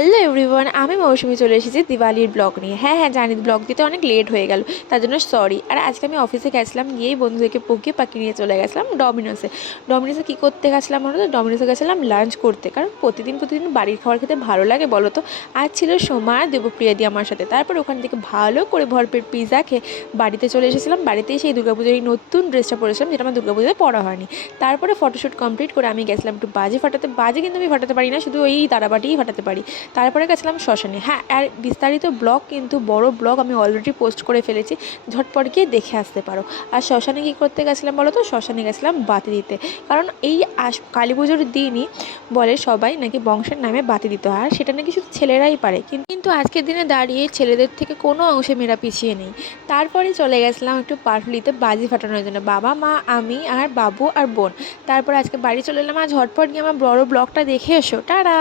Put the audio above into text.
Hello everyone, আমি মৌসুমি চলে এসেছি দিওয়ালির ব্লগ নিয়ে। হ্যাঁ জানি ব্লগ দিতে অনেক লেট হয়ে গেল, তার জন্য সরি। আর আজকে আমি অফিসে গেছিলাম, গিয়েই বন্ধুদেরকে পকিয়ে পাকিয়ে নিয়ে চলে গেছিলাম ডমিনোসে কী করতে গেছিলাম বলো তো? ডমিনোসে গেছিলাম লাঞ্চ করতে, কারণ প্রতিদিন বাড়ির খাবার খেতে ভালো লাগে বলো তো। আজ ছিল সোমা দেবপ্রিয়া দি আমার সাথে। তারপর ওখান থেকে ভালো করে ভরপেট পিৎজা খেয়ে বাড়িতে চলে এসেছিলাম। বাড়িতে এসে এই দুর্গাপুজোর এই নতুন ড্রেসটা পরেছিলাম, যেটা আমার দুর্গাপুজোতে পরা হয়নি। তারপরে ফটোশ্যুট কমপ্লিট করে আমি গেছিলাম একটু বাজি ফাটাতে। বাজি কিন্তু আমি ফাটাতে পারি না, শুধু ওই তারাবাটিই ফাটাতে পারি। তারপরে গেছিলাম শ্মশানে। হ্যাঁ, আর বিস্তারিত ব্লগ, কিন্তু বড় ব্লগ আমি অলরেডি পোস্ট করে ফেলেছি, ঝটপট গিয়ে দেখে আসতে পারো। আর শ্মশানে কী করতে গেছিলাম বলো তো? শ্মশানে গেছিলাম বাতি দিতে, কারণ এই কালী পুজোর দিনই বলে সবাই নাকি বংশের নামে বাতি দিতে হয়, আর সেটা নাকি শুধু ছেলেরাই পারে। কিন্তু আজকের দিনে দাঁড়িয়ে ছেলেদের থেকে কোনো অংশে মেয়েরা পিছিয়ে নেই। তারপরে চলে গেছিলাম একটু পাটুলিতে বাজি ফাটানোর জন্য, বাবা মা আমি আর বাবু আর বোন। তারপর আজকে বাড়ি চলে এলাম। আর ঝটপট গিয়ে আমার বড় ব্লগটা দেখে এসো। টাটা।